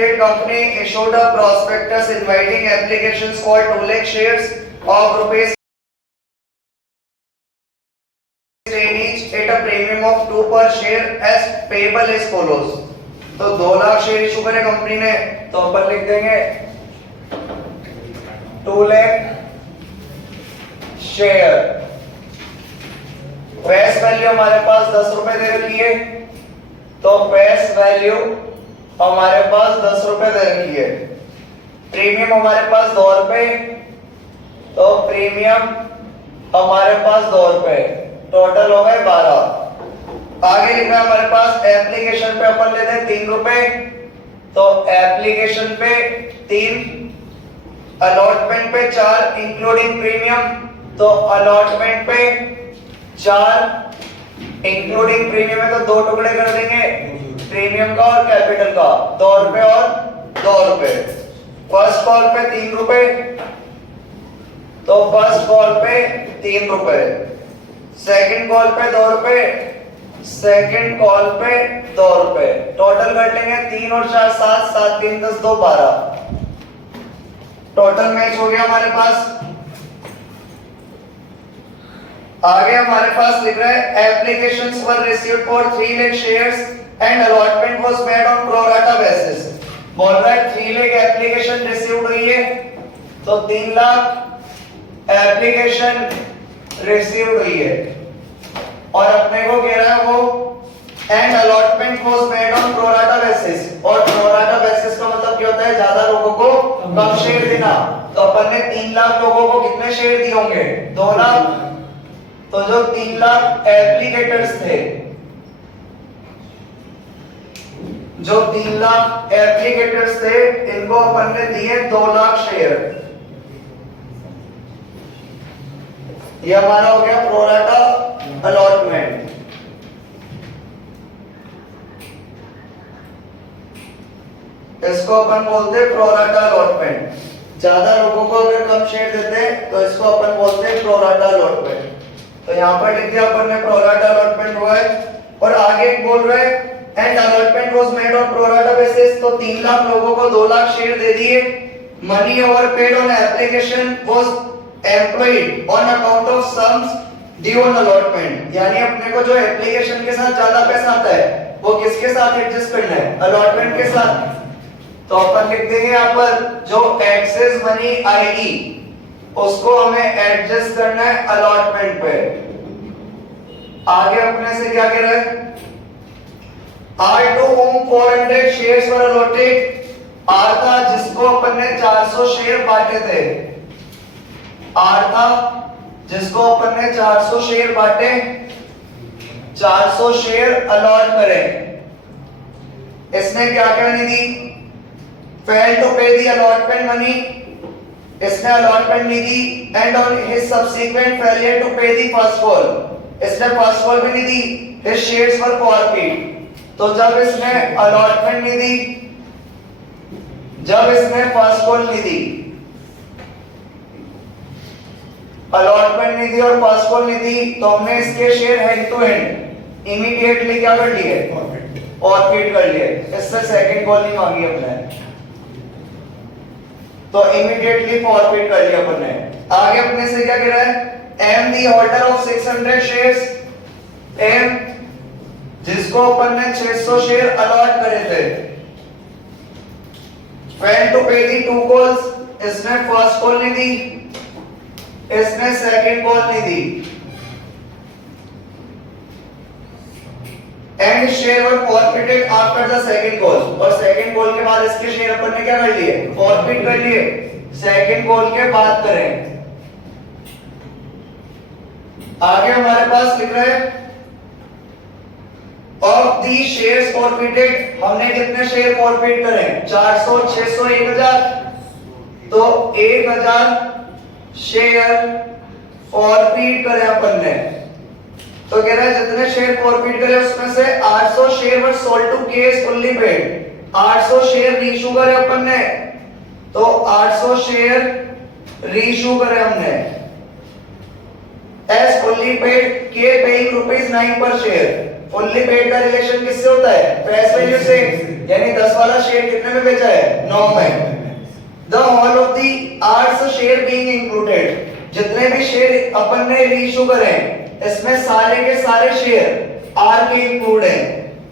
Limited company issued a prospectus inviting applications for 2 lakh shares of rupees 10 each at a premium of 2 per share as payable as follows. तो 2 lakh share issue करे company ने, तो अपन लिख देंगे 2 lakh share. Face value हमारे पास 10 रुपए दे रखी है, तो फेस वैल्यू हमारे पास 10 रुपए दे रखी है। प्रीमियम हमारे पास 2 रुपए, तो प्रीमियम हमारे पास 2 रुपए, टोटल हो गए 12। आगे लिखा है हमारे पास एप्लीकेशन पे अपन लेते हैं 3 रुपए, तो एप्लीकेशन पे 3, अलॉटमेंट पे 4 इंक्लूडिंग प्रीमियम, तो अलॉटमेंट पे 4 इंक्लूडिंग प्रीमियम है, तो 2 टुकड़े कर देंगे प्रीमियम का और कैपिटल का, 2 रुपए और 2 रुपए। फर्स्ट कॉल पे 3 रुपए, तो फर्स्ट कॉल पे 3 रुपए। सेकंड कॉल पे 2 रुपए, सेकंड कॉल पे 2 रुपए। टोटल कर लेंगे 3 और 4 7, 7 3 10 2 12। टोटल मैच हो गया हमारे पास। आगे हमारे पास लिख रहा है applications were received for 3 lakh shares and allotment was made on pro rata basis. बोल रहा है 3 लाख एप्लीकेशन रिसीव्ड हुई है, तो 3 लाख एप्लीकेशन रिसीव्ड हुई है, और अपने को कह रहा है वो and allotment was made on pro rata basis. और प्रो राटा बेसिस का मतलब क्या होता है? ज्यादा लोगों को कम शेयर देना। तो अपन ने 3 लाख लोगों को कितने शेयर दिए होंगे? 2 लाख। तो जो 3 लाख एप्लीकेटर्स थे, जो 3 लाख एप्लीकेटर्स थे, इनको अपन ने दिए 2 लाख शेयर। ये हमारा हो गया प्रो राटा अलॉटमेंट। इसको अपन बोलते हैं प्रो राटा अलॉटमेंट। ज्यादा लोगों को अगर कम शेयर देते हैं तो इसको अपन बोलते हैं प्रो राटा अलॉटमेंट। तो यहाँ पर लिख दिया अपन ने प्रो राटा अलॉटमेंट हुआ है। और आगे बोल रहे and allotment was made on pro rata basis. तो 3 लाख लोगों को 2 लाख शेयर दे दिए। Money over paid on application was employed on account of sums due on allotment. यानी अपने को जो एप्लीकेशन के साथ ज्यादा पैसा आता है वो किसके साथ एडजस्ट करना है? अलॉटमेंट के साथ। तो अपन लिख देंगे यहाँ पर जो एक्सेस मनी आएगी उसको हमें एडजस्ट करना है अलॉटमेंट पे। आगे अपने से क्या कह रहे हैं? R to whom 400 shares were allotted। R था जिसको अपन ने 400 शेयर बांटे थे। R था जिसको अपन ने 400 शेयर बांटे, 400 शेयर अलॉट करें। इसने क्या करनी थी? Fail to pay the allotment money. इसने अलॉटमेंट नहीं दी। And on his subsequent failure to pay the first call. इसने फर्स्ट कॉल भी नहीं दी। His shares were forfeit. तो जब इसने अलॉटमेंट नहीं दी, जब इसने फर्स्ट कॉल नहीं दी, अलॉटमेंट नहीं दी और फर्स्ट कॉल नहीं दी, तो हमने इसके share hand to hand immediately क्या कर लिए? फॉरफिट कर लिए। इससे सेकंड कॉल नहीं मांगी अपने, तो इमीडिएटली फॉरफिट कर लिया अपन ने। आगे अपने से क्या कह रहा है? M the holder of 600 shares. M जिसको अपन ने 600 शेयर अलॉट करे थे, fail to pay the 2 calls. इसने फर्स्ट कॉल नहीं दी, इसने सेकंड कॉल नहीं दी। And share were forfeited after the second call. और सेकंड कॉल के बाद इसके शेयर अपन ने क्या कर लिए? फॉरफिट कर लिए। सेकंड कॉल के बाद करें। आगे हमारे पास लिख रहे हैं ऑफ दी शेयर्स फॉरफिटेड। हमने कितने शेयर फॉरफिट करे? 400, 600, 1000। तो 1000 शेयर फॉरफिट करे अपन ने। तो कह रहा है जितने शेयर फॉरफिट करे उसमें से 800 share were sold to cash fully paid. 800 share reissue करे अपन ने, तो 800 शेयर रीइशू करे हमने एज फुल्ली पेड, के paying ₹9 per share. Fully paid का रिलेशन किससे होता है? फेस वैल्यू से, यानी 10 वाला शेयर कितने में बेचा है? 9 में। The whole of the R's share being included, जितने भी शेयर अपन ने रीइश्यू करे इसमें सारे के सारे शेयर आर के इंक्लूड हैं।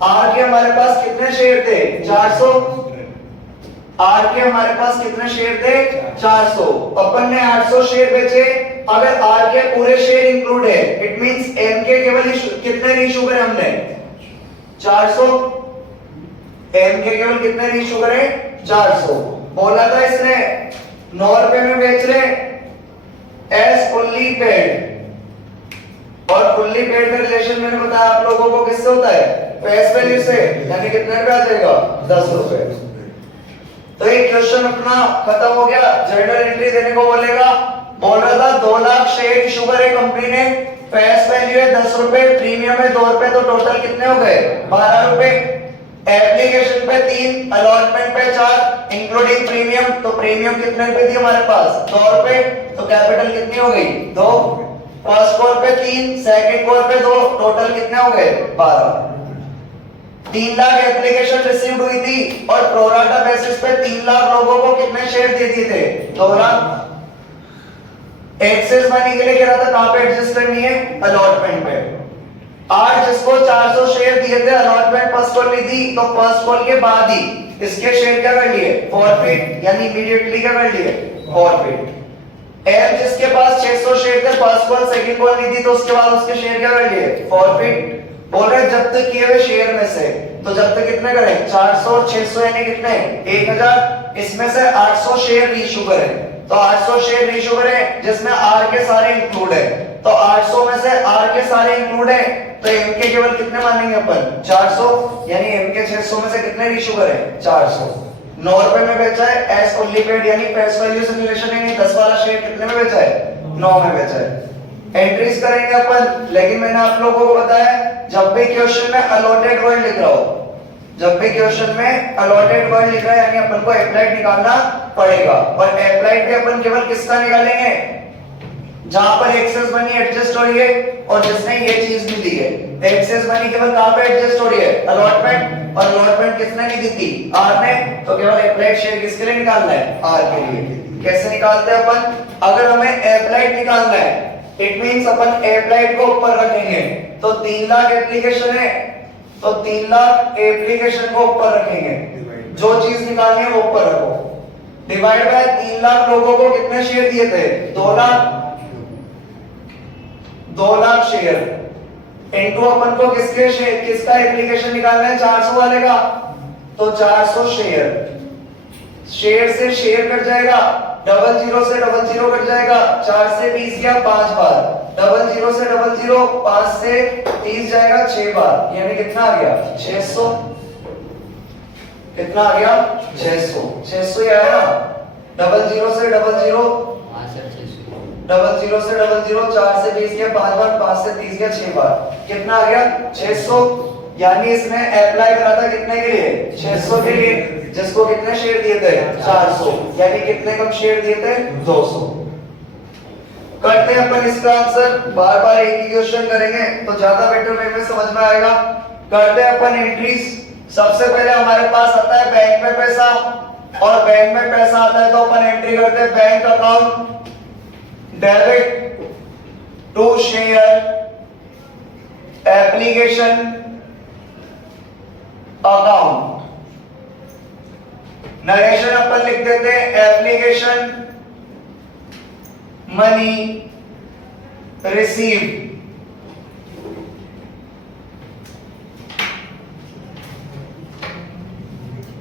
आर के हमारे पास कितने शेयर थे? 400। आर के हमारे पास कितने शेयर थे? 400। अपन ने 800 शेयर बेचे। अगर आर के पूरे शेयर इंक्लूड है, इट मींस एम के केवल कितने रीइश्यू करे हमने? 400। एम के केवल कितने रीइश्यू करे? 400। बोला था इसने 9 रुपए में बेच रहे एज फुल्ली पेड, और फुल्ली पेड का रिलेशन मैंने बताया आप लोगों को किससे होता है? फेस वैल्यू से, यानी कितने पे आ जाएगा? 10 रुपए। तो ये क्वेश्चन अपना खत्म हो गया। जर्नल एंट्री देने को बोलेगा। बोल रहा था 2 लाख शेयर इशू करे कंपनी ने, फेस वैल्यू है 10 रुपए, प्रीमियम है 2 रुपए, तो टोटल कितने हो गए? 12 रुपए। एप्लीकेशन पे 3, अलॉटमेंट पे 4, इंक्लूडिंग प्रीमियम, तो प्रीमियम कितने रुपए थी हमारे पास? 2 रुपए, तो कैपिटल कितनी हो गई? 2। फर्स्ट कॉल पे 3, सेकंड कॉल पे 2, टोटल कितने हो गए? 12। 3 लाख एप्लीकेशन रिसीव्ड हुई थी और प्रोराटा बेसिस पे 3 लाख लोगों को कितने शेयर दे दिए थे? 2 लाख। एक्सेस मनी के लिए कह रहा था कहां पे एडजस्ट करनी है? अलॉटमेंट पे। आज जिसको 400 शेयर दिए थे, अलॉटमेंट फर्स्ट कॉल नहीं दी, तो फर्स्ट कॉल के बाद ही इसके शेयर क्या कर लिए? फॉरफिट, यानी इमीडिएटली क्या कर लिए? फॉरफिट। एम जिसके पास 600 शेयर थे, फर्स्ट कॉल सेकंड कॉल नहीं दी, तो उसके बाद उसके शेयर क्या कर लिए? फॉरफिट। बोल रहे जब तक किए हुए शेयर में से, तो जब तक कितने करें? 400 और 600 यानी कितने? 1000। इसमें से 800 शेयर रीइश्यू करें, तो 800 शेयर रीइश्यू करें जिसमें आर के सारे इंक्लूड है, तो 800 में से आर के सारे इंक्लूड है, तो एम के केवल कितने मानेंगे अपन? 400, यानी एम के 600 में से कितने रीइश्यू करें? 400। 9 रुपए में बेचा है एज फुल्ली पेड, यानी फेस वैल्यू से रिलेशन है, 10 वाला शेयर कितने में बेचा है? 9 में बेचा है। एंट्रीज करेंगे अपन, लेकिन मैंने आप लोगों को बताया जब भी क्वेश्चन में अलॉटेड वर्ड लिख रहा हो, जब भी क्वेश्चन में अलॉटेड वर्ड लिख रहा है, यानी अपन को अप्लाइड निकालना पड़ेगा। और अप्लाइड भी अपन केवल किसका निकालेंगे? जहां पर एक्सेस मनी एडजस्ट हो रही है और जिसने ये चीज भी दी है। एक्सेस मनी केवल कहां पे एडजस्ट हो रही है? अलॉटमेंट। और अलॉटमेंट किसने नहीं दी थी? आर ने। तो केवल अप्लाइड शेयर किसके लिए निकालना है? आर के लिए। कैसे निकालते हैं अपन? अगर हमें अप्लाइड निकालना है, इट मींस अपन अप्लाइड को ऊपर रखेंगे, तो 3 लाख एप्लीकेशन है, तो 3 लाख एप्लीकेशन को ऊपर रखेंगे, जो चीज निकालनी है वो ऊपर रखो। डिवाइड बाय 3 लाख लोगों को कितने शेयर दिए थे? 2 लाख। 2 लाख शेयर इनटू अपन को किसके शेयर, किसका एप्लीकेशन निकालना है? 400 वाले का, तो 400 शेयर। शेयर से शेयर कट जाएगा, 00 से 00 कट जाएगा, 4 से 20 गया 5 बार, 00 से 00, 5 से 30 जाएगा 6 बार, यानी कितना आ गया? 600। कितना आ गया? 600। 600 ही आया ना। 00 से 00, 00 से 00, 4 से 20 गया 5 बार, 5 से 30 गया 6 बार, कितना आ गया? 600। यानी इसने अप्लाई करा था कितने के लिए? 600 के लिए, जिसको कितने शेयर दिए थे? 400, यानी कितने कम शेयर दिए थे? 200। करते हैं अपन इसका आंसर, बार बार एक ही क्वेश्चन करेंगे तो ज्यादा बेटर वे में समझ में आएगा। करते हैं अपन एंट्रीज। सबसे पहले हमारे पास आता है बैंक में पैसा, और बैंक में पैसा आता है तो अपन एंट्री करते हैं bank account debit to share application account. Narration अपन लिख देते हैं एप्लीकेशन मनी रिसीव।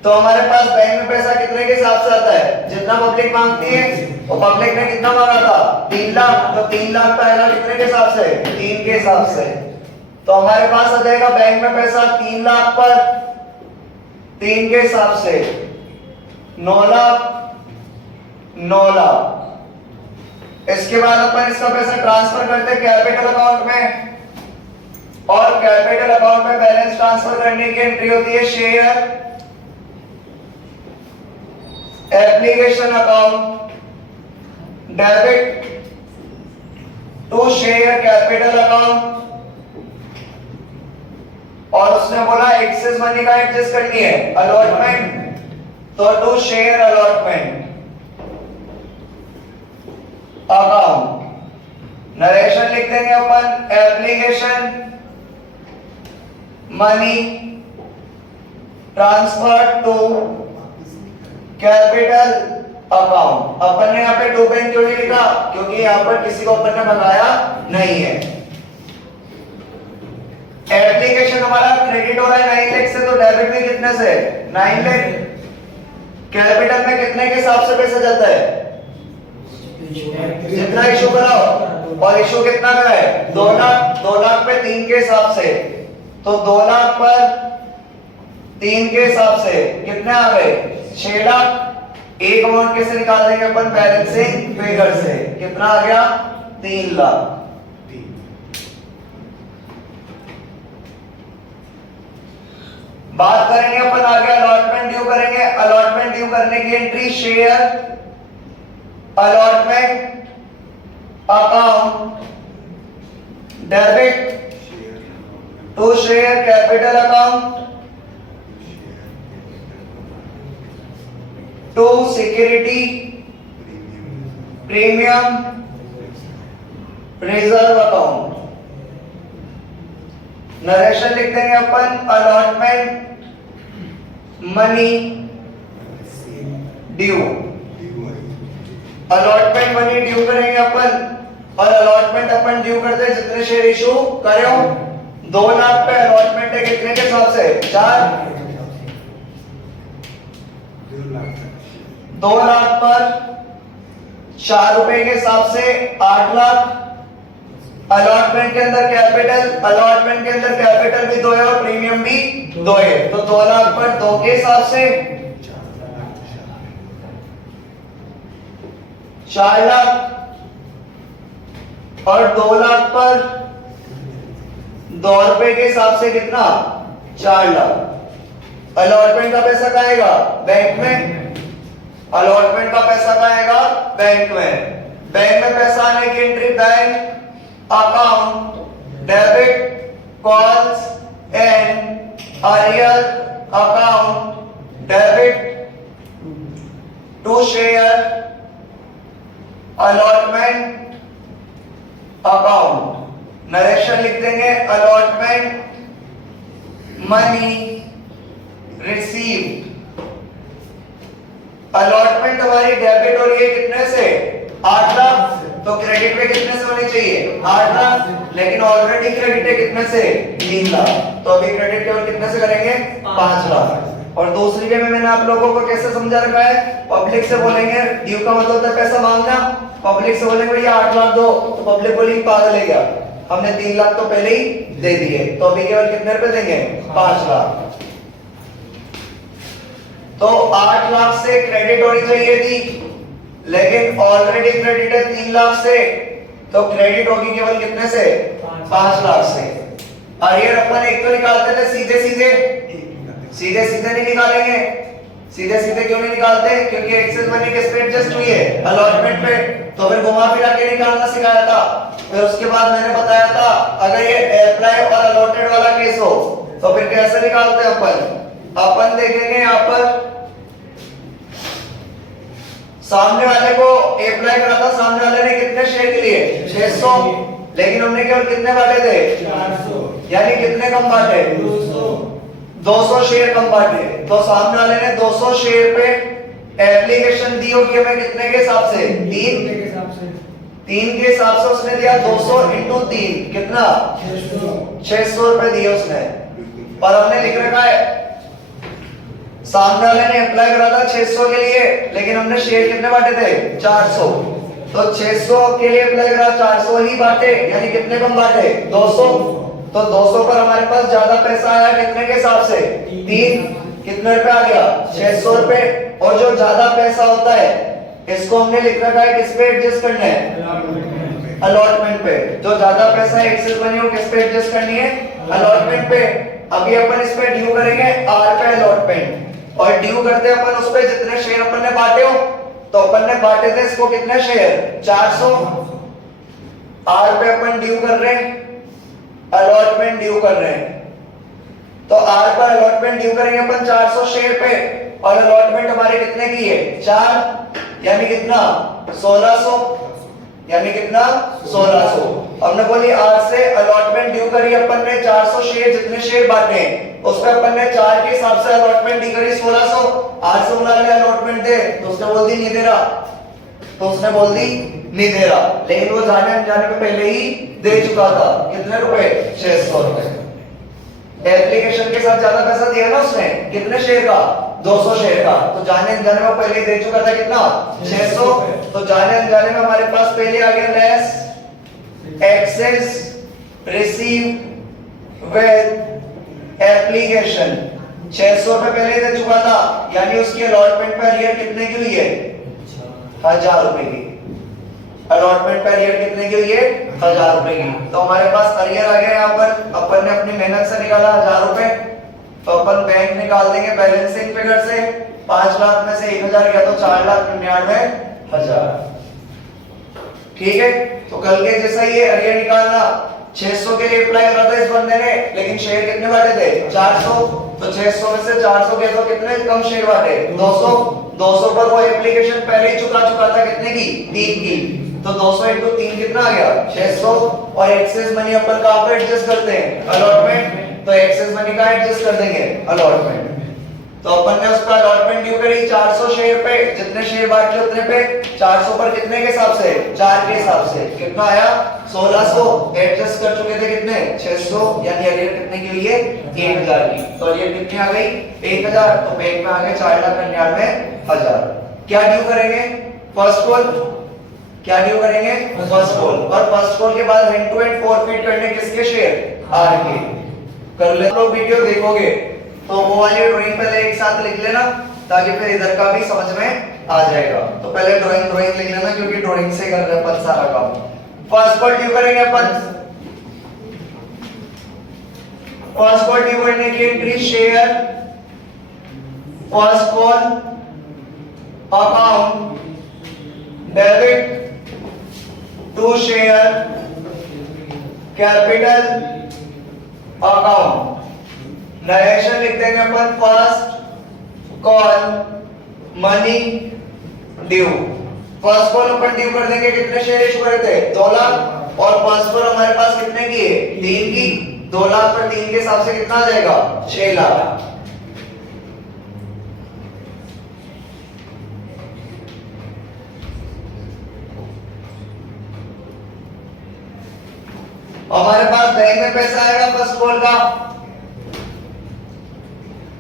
तो हमारे पास बैंक में पैसा कितने के हिसाब से आता है? जितना पब्लिक मांगती है, और पब्लिक ने कितना मांगा था? 3 लाख, तो 3 लाख का आएगा कितने के हिसाब से? 3 के हिसाब से। तो हमारे पास आ जाएगा बैंक में पैसा 3 लाख पर 3 के हिसाब से 9 लाख 9 लाख। इसके बाद अपन इसका पैसा ट्रांसफर करते हैं कैपिटल अकाउंट में, और कैपिटल अकाउंट में बैलेंस ट्रांसफर करने की एंट्री होती है share application account debit to share capital account और उसने बोला एक्सेस मनी का एडजस्ट करनी है अलॉटमेंट, तो to share allotment account. Narration लिख देंगे अपन application money transfer to capital account. अपन ने यहाँ पे टू बैंक क्यों नहीं लिखा? क्योंकि यहाँ पर किसी को अपन ने मंगाया नहीं है। एप्लीकेशन हमारा क्रेडिट हो रहा है 9 लाख से, तो डेबिट भी कितने से? 9 लाख। कैपिटल में कितने के हिसाब से पैसा जाता है? जितना इशू कराओ, और इशू कितना का है? 2 लाख। 2 लाख पे 3 के हिसाब से, तो 2 लाख पर 3 के हिसाब से कितने आ गए? 6 लाख। एक अमाउंट कैसे निकाल देंगे अपन? बैलेंसिंग फिगर से। कितना आ गया? 3 लाख। बात करेंगे अपन आगे अलॉटमेंट ड्यू करेंगे। अलॉटमेंट ड्यू करने की entry share allotment account debit to share capital account to security premium reserve account. Narration लिख देंगे अपन allotment money due. Allotment money due करेंगे अपन, और अलॉटमेंट अपन ड्यू करते हैं जितने शेयर इशू करे हो। 2 लाख पे अलॉटमेंट है कितने के हिसाब से? 4। 2 लाख पर 4 रुपए के हिसाब से 8 लाख। अलॉटमेंट के अंदर कैपिटल, अलॉटमेंट के अंदर कैपिटल भी 2 है और प्रीमियम भी 2 है, तो 2 लाख पर 2 के हिसाब से 4 लाख, और 2 लाख पर 2 रुपए के हिसाब से कितना? 4 लाख। अलॉटमेंट का पैसा कहाँ आएगा? बैंक में। अलॉटमेंट का पैसा कहाँ आएगा? बैंक में। बैंक में पैसा आने की entry bank account debit calls and arrear account debit to share allotment account. Narration लिख देंगे अलॉटमेंट मनी रिसीव। अलॉटमेंट हमारी डेबिट हो रही है कितने से? 8 लाख, तो क्रेडिट पे कितने से होनी चाहिए? 8 लाख, लेकिन ऑलरेडी क्रेडिट है कितने से? 3 लाख, तो अभी क्रेडिट केवल कितने से करेंगे? 5 लाख। और दूसरी वे में मैंने आप लोगों को कैसे समझा रखा है? पब्लिक से बोलेंगे ड्यू का मतलब होता है पैसा मांगना, पब्लिक से बोलेंगे भैया 8 लाख दो, तो पब्लिक बोलेगी पागल है क्या, हमने 3 लाख तो पहले ही दे दिए, तो अभी केवल कितने रुपए देंगे? 5 लाख। तो 8 लाख से क्रेडिट होनी चाहिए थी, लेकिन ऑलरेडी क्रेडिट है 3 लाख से, तो क्रेडिट होगी केवल कितने से? 5 लाख से। अरियर अपन एक तो निकालते थे सीधे सीधे, सीधे सीधे नहीं निकालेंगे। सीधे सीधे क्यों नहीं निकालते? क्योंकि एक्सेस मनी किस पे एडजस्ट हुई है? अलॉटमेंट पे। तो फिर घुमा फिरा के निकालना सिखाया था। फिर उसके बाद मैंने बताया था अगर ये अप्लाई और अलॉटेड वाला केस हो तो फिर कैसे निकालते हैं अपन? अपन देखेंगे यहाँ पर सामने वाले को अप्लाई करा था, सामने वाले ने कितने शेयर के लिए? 600, लेकिन हमने केवल कितने बांटे थे? 400, यानी कितने कम बांटे? 200 शेयर कम बांटे। तो सामने वाले ने 200 शेयर पे एप्लीकेशन दी होगी हमें कितने के हिसाब से? 3 के हिसाब से। 3 के हिसाब से उसने दिया 200 इंटू 3 कितना? 600 रुपए दिए उसने। और हमने लिख रखा है सामने वाले ने अप्लाई करा था 600 के लिए, लेकिन हमने शेयर कितने बांटे थे? 400। तो 600 के लिए अप्लाई करा, 400 ही बांटे, यानी कितने कम बांटे? 200। तो 200 पर हमारे पास ज्यादा पैसा आया कितने के हिसाब से? 3। कितने रुपए आ गया? 600 रुपए। और जो ज्यादा पैसा होता है इसको हमने लिख रखा है किस पे एडजस्ट करना है? अलॉटमेंट पे। जो ज्यादा पैसा एक्सेस मनी हो किस पे एडजस्ट करनी है? अलॉटमेंट पे। अभी अपन इस पे ड्यू करेंगे आर पे अलॉटमेंट, और ड्यू करते अपन उस पे जितने शेयर अपन ने बांटे हो, तो अपन ने बांटे थे इसको कितने शेयर? 400। आर पे अपन ड्यू कर रहे हैं, अलॉटमेंट ड्यू कर रहे हैं। तो आर पर अलॉटमेंट ड्यू करेंगे अपन 400 शेयर पे, और अलॉटमेंट हमारे कितने की है 4, यानी कितना 1600, यानी कितना 1600। हमने बोली आर से अलॉटमेंट ड्यू करी अपन ने 400 शेयर, जितने शेयर बांटे उस पे अपन ने 4 के हिसाब से अलॉटमेंट दी करी 1600। आर से बोला ले अलॉटमेंट दे, तो उसने बोल दी नहीं दे रहा, तो उसने बोल दी नहीं दे रहा, लेकिन वो जाने अनजाने में पहले ही दे चुका था। कितने रुपए 600 रुपए। एप्लीकेशन के साथ ज्यादा पैसा दिया ना उसने, कितने शेयर का 200 शेयर का, तो जाने अनजाने में पहले ही दे चुका था कितना 600। तो जाने अनजाने में हमारे पास पहले आ गया less excess receive with application. 600 रुपए पहले दे चुका था, यानी उसकी अलॉटमेंट पर अरियर कितने की हुई है 1000 रुपए की। अलॉटमेंट पर अरियर कितने की हुई है 1000 रुपए की। तो हमारे पास अरियर आ गया यहाँ पर, अपन ने अपनी मेहनत से निकाला 1000 रुपए, तो अपन बैंक निकाल देंगे बैलेंसिंग फिगर से। 5 लाख में से 1000 गया तो 4,99,000। ठीक है, तो कल के जैसा ये अरियर निकालना। 600 के लिए अप्लाई करा था इस बंदे ने, लेकिन शेयर कितने बांटे थे 400, तो 600 में से 400 के तो कितने कम शेयर बांटे 200। 200 पर वो एप्लीकेशन पहले ही चुका था कितने की 3 की, तो 200 इंटू 3 कितना आ गया 600। और एक्सेस मनी अपन कहां पे एडजस्ट करते हैं अलॉटमेंट, तो एक्सेस मनी का एडजस्ट कर देंगे अलॉटमेंट। तो अपन ने उसका अलॉटमेंट ड्यू करी 400 शेयर पे, जितने शेयर बांटे उतने पे 400 पर कितने के हिसाब से 4 के हिसाब से कितना आया 1600। एडजस्ट कर चुके थे कितने 600, यानी अरियर कितने की हुई है 1000 की। तो अरियर कितनी आ गई 1000, तो बैंक में आ गए 4,99,000। क्या ड्यू करेंगे फर्स्ट कॉल, क्या ड्यू करेंगे फर्स्ट कॉल, और फर्स्ट कॉल के बाद हैंड टू हैंड फॉरफिट करने किसके शेयर आर के। कर ले तो वीडियो देखोगे तो वो वाली ड्राइंग पहले एक साथ लिख लेना, ताकि फिर इधर का भी समझ में आ जाएगा। तो पहले ड्राइंग लिख लेना, क्योंकि ड्राइंग से कर रहे हैं अपन सारा काम। फर्स्ट कॉल ड्यू करेंगे अपन, फर्स्ट कॉल ड्यू करने की entry share first call account debit to share capital account. Narration लिख देंगे अपन first call money due. First call अपन ड्यू कर देंगे, कितने शेयर इशू करे थे 2 लाख, और फर्स्ट कॉल हमारे पास कितने की है 3 की। 2 लाख पर 3 के हिसाब से कितना आ जाएगा 6 लाख। हमारे पास बैंक में पैसा आएगा फर्स्ट कॉल का,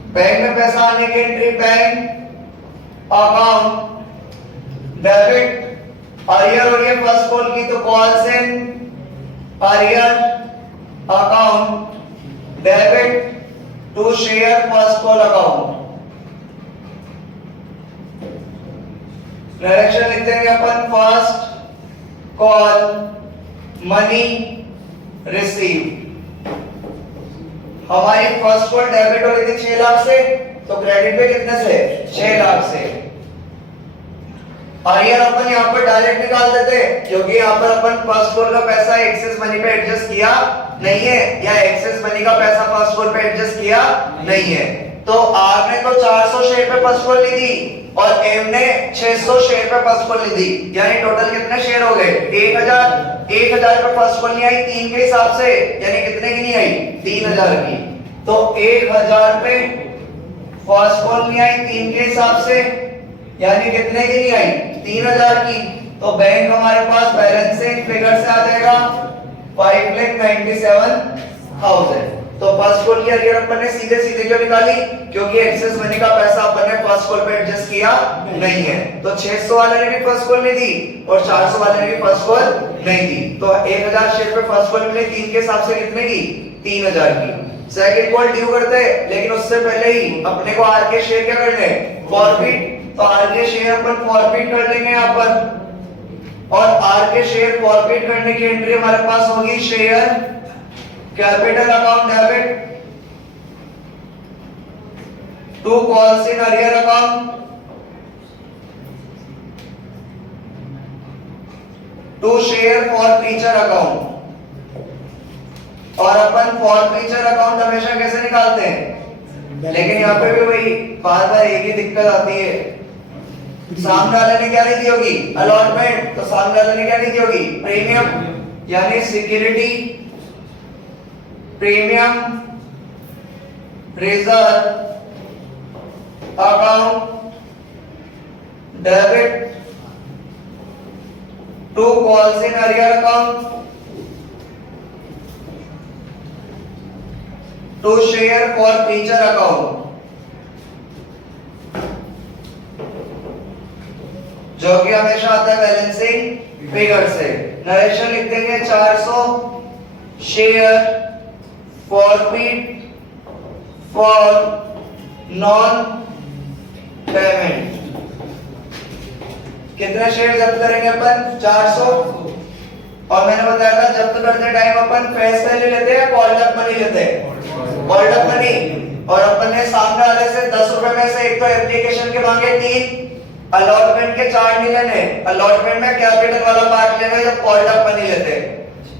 बैंक में पैसा आने की entry bank account debit arrear हो रही है फर्स्ट कॉल की, तो कॉल से arrear account debit to share first call account. Direction लिख देंगे अपन फर्स्ट कॉल मनी रिसीव। हमारी फर्स्ट कॉल डेबिट हो रही थी 6 लाख से, तो क्रेडिट पे कितने से 6 लाख से। अरियर अपन यहाँ पर डायरेक्ट निकाल देते, क्योंकि यहाँ पर अपन फर्स्ट कॉल का पैसा एक्सेस मनी पे एडजस्ट किया नहीं है, या एक्सेस मनी का पैसा फर्स्ट कॉल पे एडजस्ट किया नहीं है। तो आर ने तो 400 शेयर पे फर्स्ट कॉल ली थी, और एम ने 600 शेयर पे फर्स्ट कॉल ली थी, यानी टोटल कितने शेयर हो गए 1000। 1000 पे फर्स्ट कॉल नहीं आई 3 के हिसाब से, यानी कितने की नहीं आई 3000 की। तो 1000 पे फर्स्ट कॉल नहीं आई 3 के हिसाब से, यानी कितने की नहीं आई 3000 की। तो बैंक हमारे पास बैलेंसिंग फिगर से आ जाएगा 5,97,000। तो फर्स्ट कॉल की अरियर अपन ने सीधे सीधे क्यों निकाली, क्योंकि एक्सेस मनी का पैसा अपन ने फर्स्ट कॉल पे एडजस्ट किया नहीं है। तो 600 वाले ने भी फर्स्ट कॉल नहीं दी, और 400 वाले ने भी फर्स्ट कॉल नहीं दी। तो 1000 शेयर पे फर्स्ट कॉल मिले 3 के हिसाब से कितने की 3000 की। सेकंड कॉल ड्यू करते हैं, लेकिन उससे पहले ही अपने को आर के शेयर क्या करने फॉरफिट। तो आर के शेयर अपन फॉरफिट कर लेंगे यहाँ पर, और आर के शेयर फॉरफिट करने की एंट्री हमारे पास होगी share capital account debit to calls in arrear account to share forfeiture account. और अपन फॉर फ्यूचर अकाउंट हमेशा कैसे निकालते हैं? लेकिन यहाँ पे भी वही बार बार एक ही दिक्कत आती है, सामने वाले ने क्या लिखी होगी? अलॉटमेंट। तो सामने वाले ने क्या लिखी होगी? प्रीमियम, यानी security, premium, reserve account, debit to calls in arrear account, to share forfeiture account, जो कि हमेशा आता है बैलेंसिंग फिगर से। नरेशन लिख देंगे 400 share forfeit for non payment. कितने शेयर जब्त करेंगे अपन? 400। और मैंने बताया था जब्त करते टाइम अपन फेस वैल्यू लेते हैं, कॉल्ड अप मनी लेते हैं, कॉल्ड अप मनी। और अपन ने सामने वाले से 10 रुपए में से एक तो एप्लीकेशन के मांगे 3, अलॉटमेंट के 4 नहीं लेने। अलॉटमेंट में कैपिटल वाला पार्ट लेना है जब कॉल्ड अप मनी लेते हैं।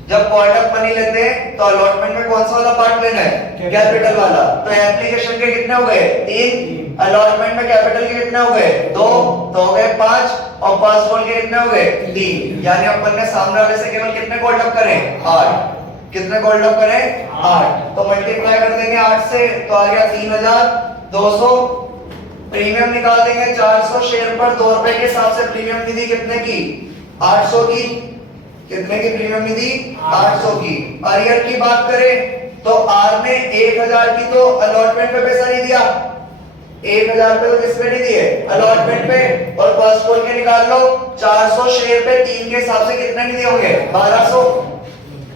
जब कॉल्ड अप मनी लेते हैं तो अलॉटमेंट में कौन सा वाला पार्ट लेना है? कैपिटल वाला। तो एप्लीकेशन के कितने हो गए? 3। अलॉटमेंट में कैपिटल के कितने हो गए? 2। तो हो गए 5। और पास कॉल के कितने हो गए? 3। यानी अपन ने सामने वाले से केवल कितने कॉल्ड अप करें? 8। कितने कॉल्ड अप करें? 8। तो मल्टीप्लाई कर देंगे 8 से, तो आ गया 3200। प्रीमियम निकाल देंगे 400 शेयर पर 2 रुपए के हिसाब से। प्रीमियम निधि कितने की? 800 की। कितने की प्रीमियम निधि? 800 की। अरियर की बात करें तो आर ने 1000 की तो अलॉटमेंट पे पैसा नहीं दिया, 1000 पे तो किस पे नहीं दिए? अलॉटमेंट पे। और फर्स्ट कॉल के निकाल लो 400 शेयर पे 3 के हिसाब से कितने निधि होंगे? 1200।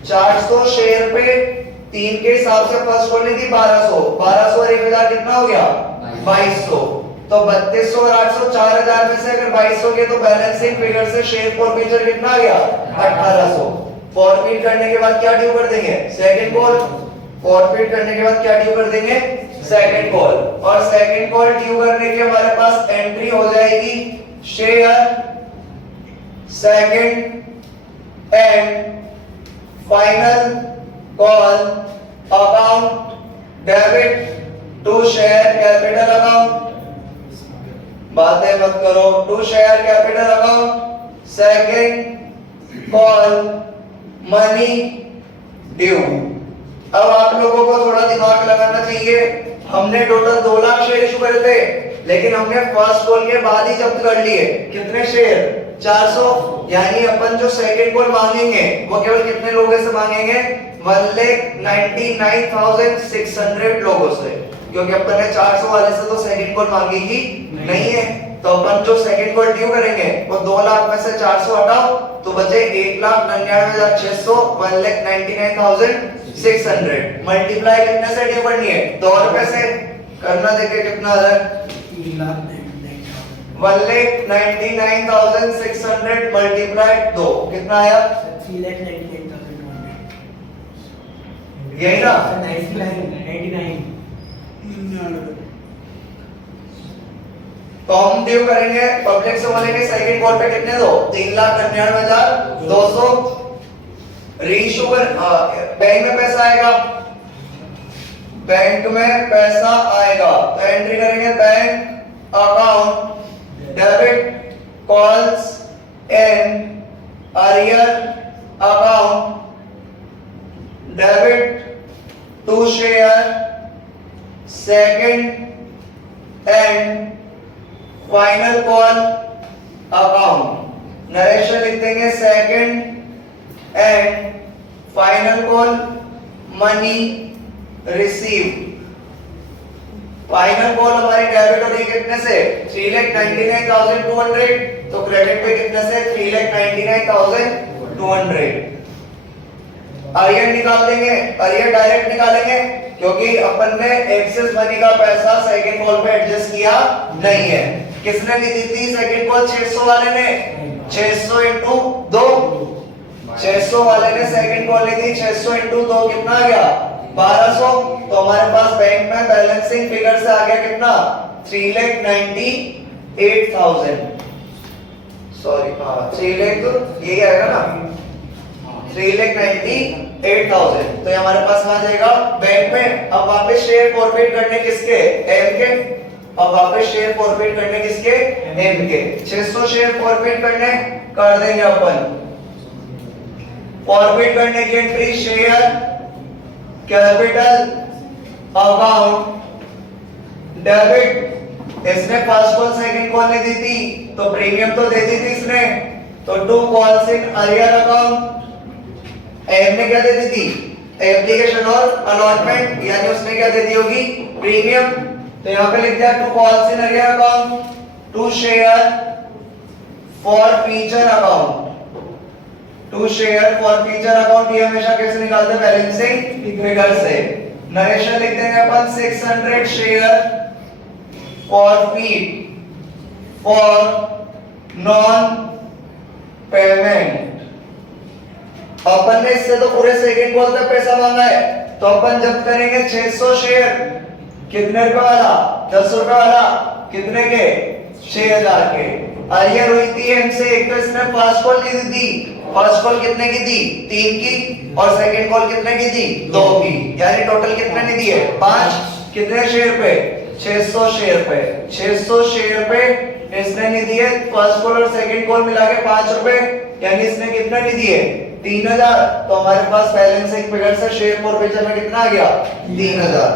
400 शेयर पे 3 के हिसाब से फर्स्ट कॉल निधि 1200। 1200 और 1000 कितना हो गया? 2200। तो 3200 और 800 4000 में से अगर 2200 के तो बैलेंसिंग फिगर से शेयर फॉरफीचर कितना आ गया? 1800। फॉरफीट करने के बाद क्या ड्यू कर देंगे? Second call. फॉरफीट करने के बाद क्या ड्यू कर देंगे? Second call. और सेकंड कॉल ड्यू करने के हमारे पास एंट्री हो जाएगी share second and final call account debit to share capital account. बातें मत करो। To share capital account second call money due. अब आप लोगों को थोड़ा दिमाग लगाना चाहिए। हमने टोटल 2 लाख शेयर इशू करे थे, लेकिन हमने फर्स्ट कॉल के बाद ही जब्त कर लिए। कितने शेयर? 400। यानी अपन जो सेकंड कॉल मांगेंगे वो केवल कितने लोगों से मांगेंगे? 1,99,600 लोगों से, क्योंकि अपन ने 400 वाले से तो सेकंड कॉल मांगी ही नहीं है। तो अपन जो सेकंड कॉल ड्यू करेंगे वो 2 लाख में से 400 हटाओ तो बचे 1,99,600, 1,99,600। मल्टीप्लाई कितने से ड्यू करनी है? 2 रुपए से। करना देखे कितना आ रहा है? 1,99,600 मल्टीप्लाइड 2 कितना आया? 3,99,200। यही ना? 99. तो हम ड्यू करेंगे पब्लिक से बोलेंगे सेकंड कॉल पे कितने दो? 3,99,200। रीइशू बैंक में पैसा आएगा, बैंक में पैसा आएगा तो एंट्री करेंगे bank account debit calls in arrear account debit to share second and final call account. Narration लिख देंगे second and final call money receive. Final call हमारी डेबिट हो रही कितने से? 3,99,200। तो क्रेडिट पे कितने से? 3,99,200। अरियर निकाल देंगे। अरियर डायरेक्ट निकालेंगे क्योंकि अपन ने एक्सेस मनी का पैसा सेकंड कॉल पे एडजस्ट किया नहीं है। किसने दी थी सेकंड कॉल? 600 वाले ने। 600 इंटू 2, 600 वाले ने सेकंड कॉल ली थी। 600 इंटू 2 कितना आ गया? 1200। तो हमारे पास बैंक में बैलेंसिंग फिगर से आ गया कितना? 3,98,000। सॉरी, हाँ 3 लाख तो यही आएगा ना, 3,98,000। 8000। तो ये हमारे पास आ जाएगा बैंक में। अब वापस शेयर फॉरफिट करने किसके, एम के। अब वापस शेयर फॉरफिट करने किसके, एम के। 600 शेयर फॉरफिट करने, कर देंगे अपन। फॉरफिट करने की entry share capital account debit. इसने फर्स्ट कॉल सेकंड कॉल नहीं दी थी तो प्रीमियम तो दे दी थी इसने, तो 2 calls in arrear account. M ने क्या दे दी थी, एप्लीकेशन और अलॉटमेंट, यानी उसने क्या दे दी होगी, प्रीमियम। तो यहां पे लिख दिया 2 calls in arrear account, 2 share forfeiture account. 2 share forfeiture account ये हमेशा कैसे निकालते हैं, बैलेंसिंग फिगर से। नरेशन लिख देंगे अपन 600 share forfeit for non payment. अपन ने इससे तो पूरे सेकंड कॉल तक पैसा मांगा है, तो अपन जब करेंगे 600 शेयर, कितने रुपए वाला, 10 रुपए वाला, कितने के, 6000 के। अरियर हुई थी एम से, एक तो इसने फर्स्ट कॉल ली थी, फर्स्ट कॉल कितने की थी, 3 की, और सेकंड कॉल कितने की थी, 2 की, यानी टोटल कितने ने दिए, 5। कितने शेयर पे, 600 शेयर पे। 600 शेयर पे इसने नहीं दिए, फर्स्ट कॉल और सेकंड कॉल मिला के 5 रुपए, यानी इसने कितना नहीं दिए, 3000। तो हमारे पास बैलेंस एक फिगर से शेयर फॉरफिचर में कितना आ गया, 3000।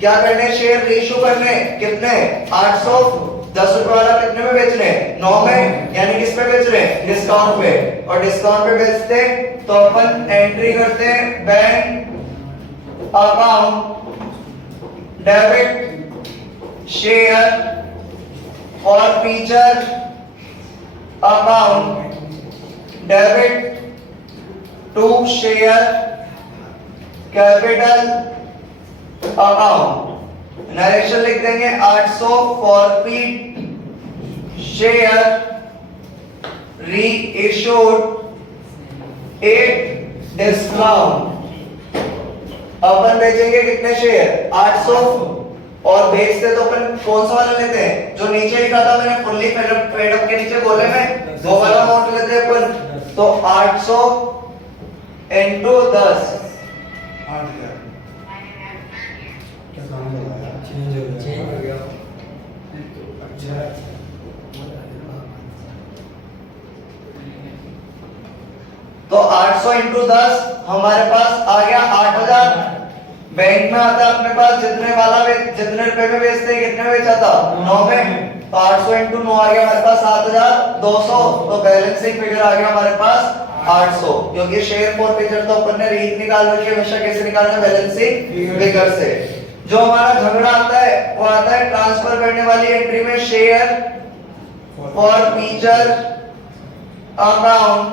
क्या करने, शेयर रीइश्यू करने, कितने, 800। 10 रुपए वाला कितने में बेच रहे हैं, 9 में, यानी किस पे बेच रहे हैं, डिस्काउंट पे। और डिस्काउंट पे बेचते तो अपन एंट्री करते हैं bank account debit share forfeiture account debit 2 share capital account. Narration लिख देंगे 800 फॉरफिट शेयर री इशूड एट डिस्काउंट। अपन बेचेंगे कितने शेयर, 800, और बेचते तो अपन कौन सा वाला लेते हैं, जो नीचे लिखा था मैंने फुल्ली पेड अप के नीचे बोले में, वो वाला अमाउंट लेते हैं अपन। तो 800 into 10, चेंज हो गया। तो 800 into 10 हमारे पास आ गया 8000। बैंक में आता है अपने पास जितने रुपए में बेचते हैं, कितने में बेचा था, 9 में। तो 800 into 9 आ गया हमारे पास 7200। तो बैलेंसिंग फिगर आ गया हमारे पास 800, क्योंकि शेयर फॉरफिचर तो अपन ने रीत निकाल रखी है, हमेशा कैसे निकालना है, बैलेंसिंग फिगर से। जो हमारा झगड़ा आता है वो आता है ट्रांसफर करने वाली एंट्री में, share forfeiture account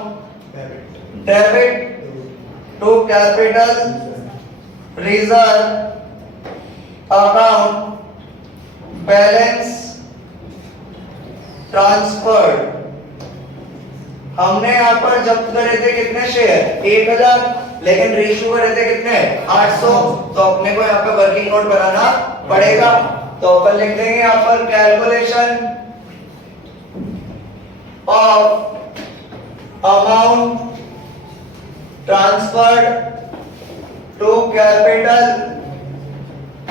debit to capital reserve account balance transferred. हमने यहाँ पर जब्त करे थे कितने शेयर, 1000, लेकिन रीइश्यू करे थे कितने, 800। तो अपने को यहाँ पे वर्किंग नोट बनाना पड़ेगा। तो अपन लिख देंगे यहाँ पर calculation of amount transferred to capital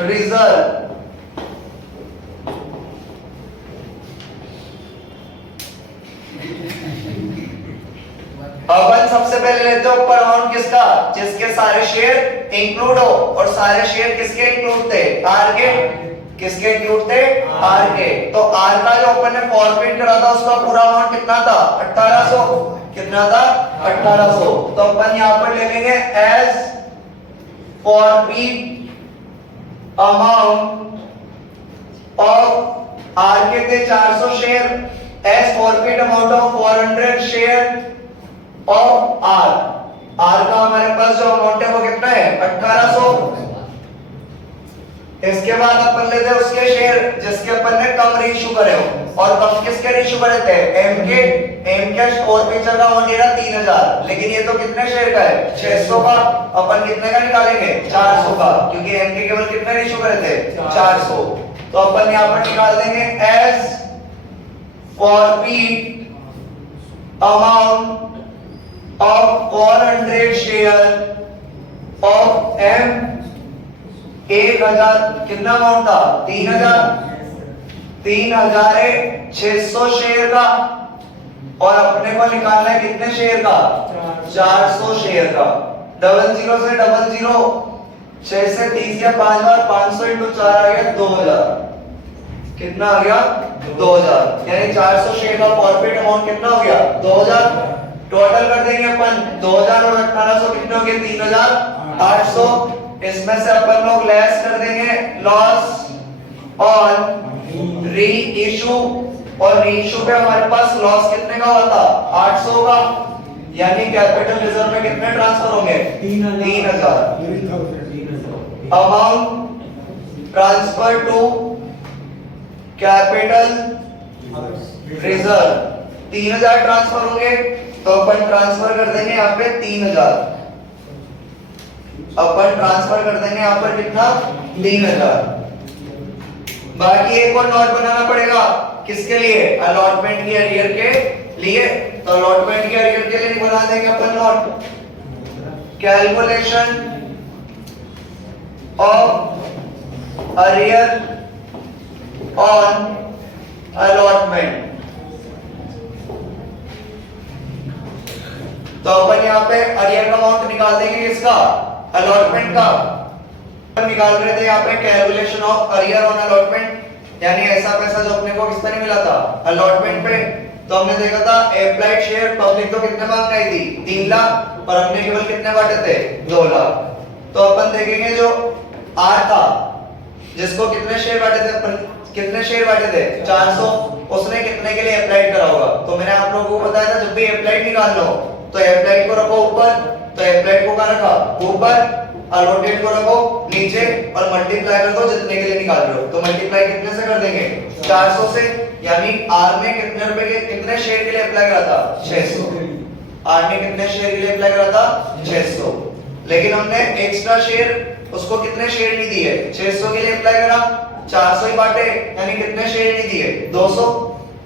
reserve. अपन सबसे पहले लेते हैं ऊपर अमाउंट किसका, जिसके सारे शेयर इंक्लूड हो, और सारे शेयर किसके इंक्लूड थे, आर के। किसके इंक्लूड थे, आर के। तो आर का जो अपन ने फॉरफिट करा था उसका पूरा अमाउंट कितना था, 1800। कितना था, 1800। तो अपन यहां पर ले लेंगे as forfeit amount of, R के थे 400 share, as forfeit amount of 400 share of R. R का हमारे पास जो अमाउंट है वो कितना है, 1800। इसके बाद अपन लेते हैं उसके शेयर जिसके अपन ने कम रीइश्यू करे हो, और कम किसके रीइश्यू करे थे, एम के। एम के फॉरफिचर का अमाउंट ये रहा 3000, लेकिन ये तो कितने शेयर का है, 600 का। अपन कितने का निकालेंगे, 400 का, क्योंकि एम के केवल कितने रीइश्यू करे थे, 400। तो अपन यहां पर निकाल देंगे as forfeit amount of 400 share of M 1000 कितना अमाउंट था 3600 शेयर का और अपने को निकालना है कितने शेयर का 400 शेयर का 00 से 00 6 से 30 या 5 बार 500 इंटू 4 आ गया 2000 कितना आ गया 2000 यानी 400 शेयर का प्रॉफिट अमाउंट कितना हो गया 2000 टोटल कर देंगे अपन 2000 और 1800 कितने हो गए 3800 इसमें से अपन लोग लेस कर देंगे लॉस ऑन री इशू और री इशू पे हमारे पास लॉस कितने का हुआ था 800 का यानी कैपिटल रिजर्व में कितने ट्रांसफर होंगे 3000 amount transfer to capital reserve 3000 transfer होंगे तो अपन ट्रांसफर कर देंगे यहाँ पे 3000 अपन ट्रांसफर कर देंगे यहाँ पर कितना 3000 बाकी एक और नोट बनाना पड़ेगा किसके लिए अलॉटमेंट की अरियर के लिए तो अलॉटमेंट की अरियर के लिए बना देंगे अपन note calculation of arrear on allotment तो अपन यहाँ पे अरियर का अमाउंट निकाल देंगे किसका अलॉटमेंट का निकाल रहे थे यहाँ पे calculation of arrear on allotment यानी ऐसा पैसा जो अपने को किस तरह मिला था अलॉटमेंट पे तो हमने देखा था एप्लाइड शेयर पब्लिक तो कितने मांग रही थी 3 लाख और हमने केवल कितने बांटे थे 2 लाख तो अपन देखेंगे जो आर था जिसको कितने शेयर बांटे थे कितने शेयर बांटे थे 400 उसने कितने के लिए अप्लाइड करा होगा तो मैंने आप लोगों को बताया था जब भी अप्लाइड निकाल लो तो अप्लाइड को रखो ऊपर तो अप्लाइड को कहां रखा ऊपर अलॉटेड को रखो नीचे और मल्टीप्लाई कर दो जितने के लिए निकाल रहे हो तो मल्टीप्लाई कितने से कर देंगे 400 से यानी आर में कितने रुपए के कितने शेयर के लिए अप्लाई करा था 600 आर ने कितने शेयर के लिए अप्लाई करा था 600 लेकिन हमने एक्स्ट्रा शेयर उसको कितने शेयर नहीं दिए 600 के लिए अप्लाई करा 400 ही बांटे यानी कितने शेयर नहीं दिए 200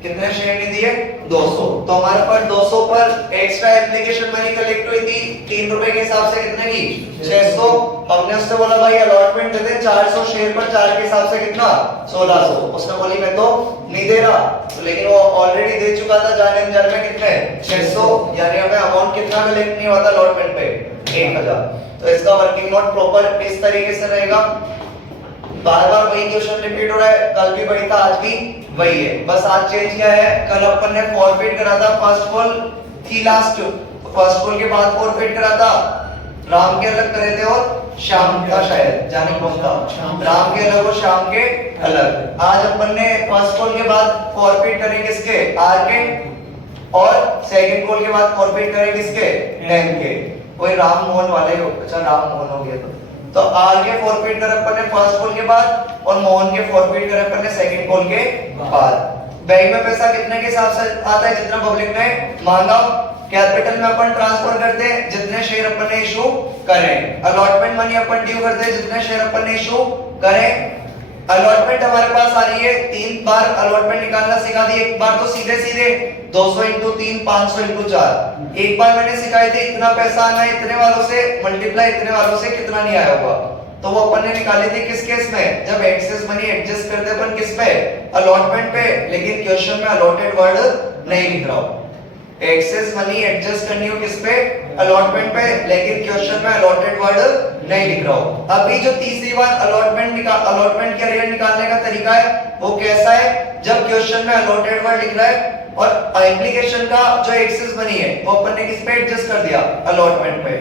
कितने शेयर नहीं दिए 200 तो हमारे पास 200 पर एक्स्ट्रा एप्लीकेशन मनी कलेक्ट हुई थी 3 रुपए के हिसाब से कितने की 600 हमने उससे बोला भाई अलॉटमेंट दे दे 400 शेयर पर 4 के हिसाब से कितना 1600 उसने बोली मैं तो नहीं दे रहा तो लेकिन वो ऑलरेडी दे चुका था जाने अनजाने में कितने 600 यानी हमें अमाउंट कितना कलेक्ट नहीं हुआ था अलॉटमेंट पे 1000 तो इसका वर्किंग नोट प्रॉपर इस तरीके से रहेगा बार-बार वही क्वेश्चन रिपीट हो रहा है कल भी वही था आज भी वही है बस आज चेंज क्या है कल अपन ने फॉरफिट करा था फर्स्ट कॉल थी लास्ट फर्स्ट कॉल के बाद फॉरफिट करा था राम के अलग करे थे और शाम का शायद जाने कौन था राम के अलग और शाम के अलग आज अपन ने फर्स्ट कॉल के बाद फॉरफिट करें किसके आर के और सेकंड कॉल के बाद फॉरफिट करें किसके एम के कोई राम मोहन वाले हो अच्छा राम मोहन हो गया तो आर के फॉरफिट करे अपन ने फर्स्ट कॉल के बाद और मोहन के फॉरफिट करे अपन ने सेकंड कॉल के बाद बैंक में पैसा कितने के हिसाब से आता है जितना पब्लिक ने मांगा कैपिटल में अपन ट्रांसफर करते हैं जितने शेयर अपन ने इशू करें अलॉटमेंट मनी अपन ड्यू करते हैं जितने शेयर अपन ने इशू करें अलॉटमेंट हमारे पास आ रही है 3 बार अलॉटमेंट निकालना सिखा दी एक बार तो सीधे सीधे 200 इंटू 3 500 इंटू 4 एक बार मैंने सिखाई थी इतना पैसा आना है इतने वालों से मल्टीप्लाई इतने वालों से कितना नहीं आया होगा तो वो अपन ने निकाली थी किस केस में जब एक्सेस मनी एडजस्ट करते अपन किस पे अलॉटमेंट पे लेकिन क्वेश्चन में अलॉटेड वर्ड नहीं लिख रहा हूं एक्सेस मनी एडजस्ट करनी हो किस पे अलॉटमेंट पे लेकिन क्वेश्चन में अलॉटेड वर्ड नहीं लिख रहा हूं अभी जो तीसरी बार अलॉटमेंट के अरियर निकालने का तरीका है वो कैसा है जब क्वेश्चन में अलॉटेड वर्ड लिख रहा है और एप्लीकेशन का जो एक्सेस मनी है वो अपन ने किस पे एडजस्ट कर दिया अलॉटमेंट पे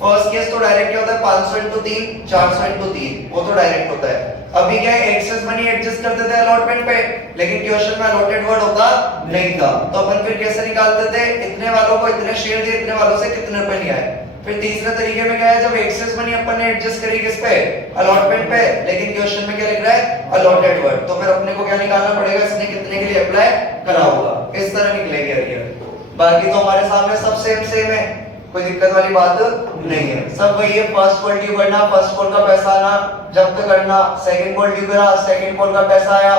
फर्स्ट केस तो डायरेक्ट क्या होता है 500 इंटू 3 400 इंटू 3 वो तो डायरेक्ट होता है अभी क्या है एक्सेस मनी एडजस्ट करते थे अलॉटमेंट पे लेकिन क्वेश्चन में अलॉटेड वर्ड होता नहीं था तो अपन फिर कैसे निकालते थे इतने वालों को इतने शेयर दिए इतने वालों से कितने रुपए नहीं आए फिर तीसरे तरीके में क्या है जब एक्सेस मनी अपन ने एडजस्ट करी किस पे अलॉटमेंट पे लेकिन क्वेश्चन में क्या लिख रहा है अलॉटेड वर्ड तो फिर अपने को क्या निकालना पड़ेगा इसने कितने के लिए अप्लाई करा होगा इस तरह निकलेगी अरियर बाकी तो हमारे सामने सब सेम है कोई दिक्कत वाली बात नहीं है सब वही है फर्स्ट कॉल ड्यू करना फर्स्ट कॉल का पैसा आना जब्त करना सेकंड कॉल ड्यू करा सेकंड कॉल का पैसा आया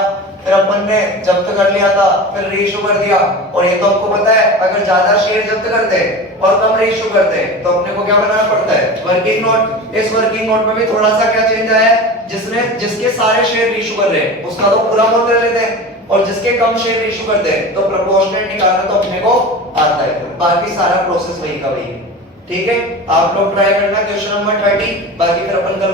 फिर अपन ने जब्त कर लिया था, फिर रीइशू कर दिया। और ये तो आपको पता है अगर ज्यादा शेयर जब्त करते और कम रीइशू करते तो अपने को क्या बनाना पड़ता है, वर्किंग नोट। इस वर्किंग नोट में भी थोड़ा सा क्या चेंज आया है, जिसके सारे शेयर रीइशू कर रहे हैं उसका तो पूरा अमाउंट ले लेते हैं, और जिसके कम शेयर रीइशू करते हैं तो प्रोपोर्शनेट निकालना तो अपने को आता है। बाकी सारा प्रोसेस वही का वही है। ठीक है, आप लोग ट्राई करना क्वेश्चन नंबर 30, बाकी फिर अपन कल